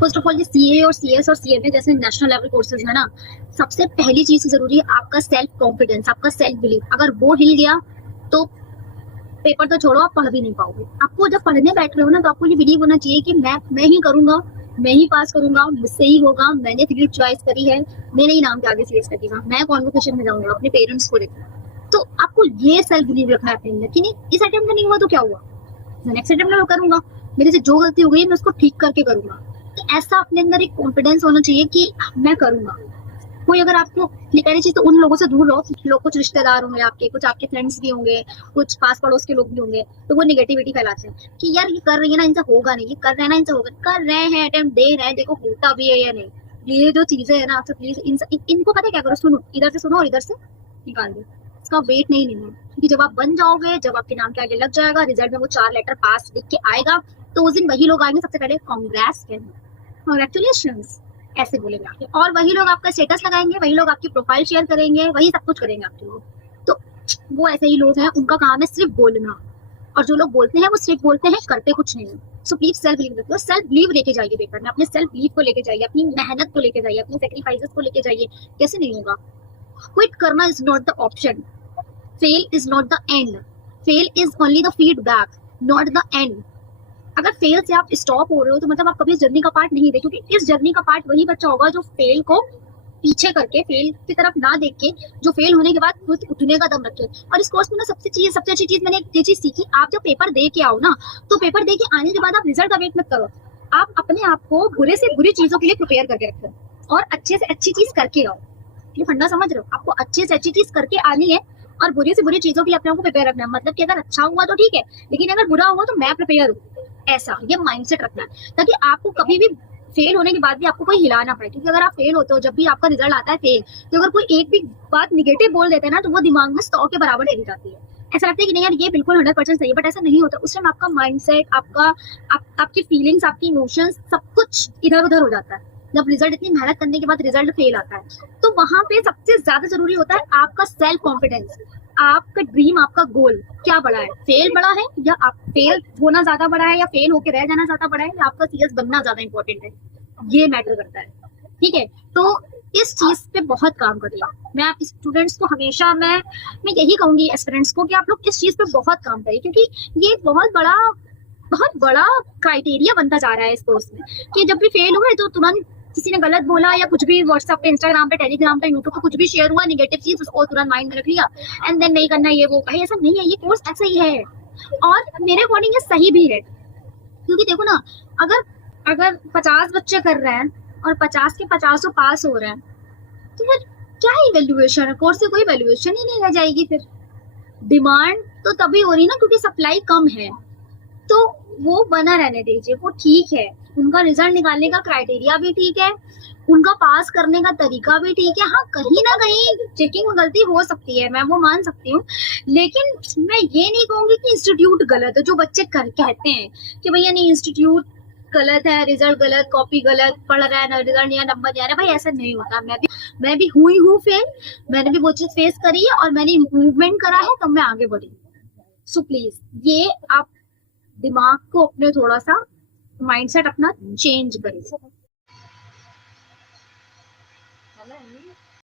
First of all ये CA और CS और सीएमए जैसे नेशनल लेवल कोर्सेज है ना, सबसे पहली चीज जरूरी है आपका सेल्फ कॉन्फिडेंस, आपका सेल्फ बिलीव। अगर वो हिल गया तो पेपर तो छोड़ो, आप पढ़ भी नहीं पाओगे। आपको जब पढ़ने बैठ रहे हो ना, तो आपको ये बिलीव होना चाहिए कि मैं ही करूंगा, मैं ही पास करूंगा, मुझसे ही होगा, मैंने फील्ड चॉइस करी है, मेरे ही नाम के आगे सीएस करेगा, मैं कॉन्वोकेशन में जाऊंगा अपने पेरेंट्स को लेकर। तो आपको ये सेल्फ बिलीव रखना है अपने अंदर कि नहीं, इस अटेम्प्ट में नहीं हुआ तो क्या हुआ, नेक्स्ट अटेम्प्ट में मैं करूंगा, मेरे से जो गलती हो गई मैं उसको ठीक करके करूंगा। तो ऐसा अपने अंदर एक कॉन्फिडेंस होना चाहिए कि मैं करूंगा। कोई अगर आपको ये कह रही चीज, तो उन लोगों से दूर रहो। लोग, कुछ रिश्तेदार होंगे आपके, कुछ आपके फ्रेंड्स भी होंगे, कुछ पास पड़ोस के लोग भी होंगे, तो वो नेगेटिविटी फैलाते हैं कि यार ये कर रही है ना, इनसे होगा नहीं, ये कर रहे हैं ना, इनसे होगा। कर रहे हैं, अटेम्प्ट दे रहे हैं, देखो होता भी है या नहीं। ये जो चीजें है ना, तो प्लीज इनको पता क्या करो, सुनो, इधर से सुनो और इधर से निकाल दो। इसका वेट नहीं लेना, क्योंकि जब आप बन जाओगे, जब आपके नाम के आगे लग जाएगा, रिजल्ट में वो 4 लेटर पास लिख के आएगा, तो उस दिन वही लोग आएंगे सबसे पहले कांग्रेस कांग्रेचुलेशंस ऐसे बोलेंगे आपके, और वही लोग आपका स्टेटस लगाएंगे, वही लोग आपकी प्रोफाइल शेयर करेंगे, वही सब कुछ करेंगे आपके लिए। तो वो ऐसे ही लोग हैं, उनका काम है सिर्फ बोलना, और जो लोग बोलते हैं वो सिर्फ बोलते हैं, करते कुछ नहीं। सो प्लीज सेल्फ बिलीव रखो, सेल्फ बिलीव लेके जाइए पेपर में, अपने सेल्फ बिलीव को लेके जाइए, अपनी मेहनत को लेके जाइए, अपने सेक्रीफाइसेस को लेके जाइए। कैसे नहीं होगा? क्विट करना is not the option, fail is not the end, fail is only the feedback, not the end. अगर फेल से आप स्टॉप हो रहे हो तो मतलब आप कभी इस जर्नी का पार्ट नहीं थे, क्योंकि इस जर्नी का पार्ट वही बच्चा होगा जो फेल को पीछे करके, फेल की तरफ ना देख के, जो फेल होने के बाद खुद उठने का दम रखे। और इस कोर्स में ना सबसे अच्छी चीज मैंने ये चीज सीखी, आप जब पेपर दे के आओ ना, तो पेपर दे के आने के बाद आप रिजल्ट का वेट मत करो, आप अपने आप को बुरे से बुरी चीजों के लिए प्रिपेयर करके रखो और अच्छे से अच्छी चीज करके आओ। ये फंडा समझ रहे हो? आपको अच्छे से अच्छी चीज करके आनी है और बुरी से बुरी चीजों के लिए अपने आप को प्रिपेयर रखना है। मतलब कि अगर अच्छा हुआ तो ठीक है, लेकिन अगर बुरा हुआ तो मैं प्रिपेयर हूँ, ऐसा ये माइंडसेट रखना है, ताकि आपको कभी भी फेल होने के बाद भी आपको कोई हिला ना पाए। क्योंकि अगर आप फेल होते हो, जब भी आपका रिजल्ट आता है फेल, तो अगर कोई एक भी बात निगेटिव बोल देता है ना, तो वो दिमाग में 100 के बराबर लेके जाती है। ऐसा लगता है कि नहीं यार ये बिल्कुल 100% सही है, बट ऐसा नहीं होता। उस टाइम आपका माइंडसेट, आपकी फीलिंग्स, आपकी इमोशंस, सब कुछ इधर उधर हो जाता है। जब रिजल्ट, इतनी मेहनत करने के बाद रिजल्ट फेल आता है, तो वहां पे सबसे ज्यादा जरूरी होता है आपका सेल्फ कॉन्फिडेंस, आपका ड्रीम, आपका गोल क्या बड़ा है। फेल बड़ा है, या आप फेल होना ज्यादा बड़ा है, या फेल होके रह जाना ज्यादा बड़ा है, या आपका सीएस बनना ज्यादा इंपॉर्टेंट है, ये मैटर करता है। ठीक है, तो इस चीज पे बहुत काम करिए। मैं स्टूडेंट्स को हमेशा मैं यही कहूंगी, एस्पिरेंट्स को, कि आप लोग इस चीज पे बहुत काम करिए, क्योंकि ये बहुत बड़ा क्राइटेरिया बनता जा रहा है इस कोर्स में, कि जब भी फेल हुए तो तुरंत किसी ने गलत बोला, या कुछ भी व्हाट्सएप पे, इंस्टाग्राम पे, टेलीग्राम पे, यूट्यूब पे कुछ भी शेयर हुआ नेगेटिव चीज, उसको तुरंत माइंड में रख लिया, एंड देन नहीं करना ये वो। भाई ऐसा नहीं है, ये कोर्स ऐसा ही है, और मेरे अकॉर्डिंग ये सही भी है। क्योंकि देखो ना, अगर 50 बच्चे कर रहे हैं और 50 के 50 पास हो रहे हैं, तो फिर क्या ही वैल्यूएशन है, कोर्स की कोई वैल्यूएशन ही नहीं रह जाएगी। फिर डिमांड तो तभी हो रही ना क्योंकि सप्लाई कम है, तो वो बना रहने दीजिए, वो ठीक है। उनका रिजल्ट निकालने का क्राइटेरिया भी ठीक है, उनका पास करने का तरीका भी ठीक है। हाँ, कहीं ना कहीं चेकिंग में गलती हो सकती है, मैं वो मान सकती हूँ, लेकिन मैं ये नहीं कहूंगी कि इंस्टीट्यूट गलत है। जो बच्चे कहते हैं कि भैया नहीं इंस्टीट्यूट गलत है, रिजल्ट गलत, कॉपी गलत, पढ़ रहा है ना, रिजल्ट नहीं, नंबर नहीं आ रहा, भाई ऐसा नहीं होता। मैं भी हुई हूँ फेल, मैंने भी वो चीज फेस करी है, और मैंने इम्प्रूवमेंट करा है, तब मैं आगे बढ़ी। सो प्लीज ये आप दिमाग को अपने थोड़ा सा माइंडसेट अपना चेंज करिए।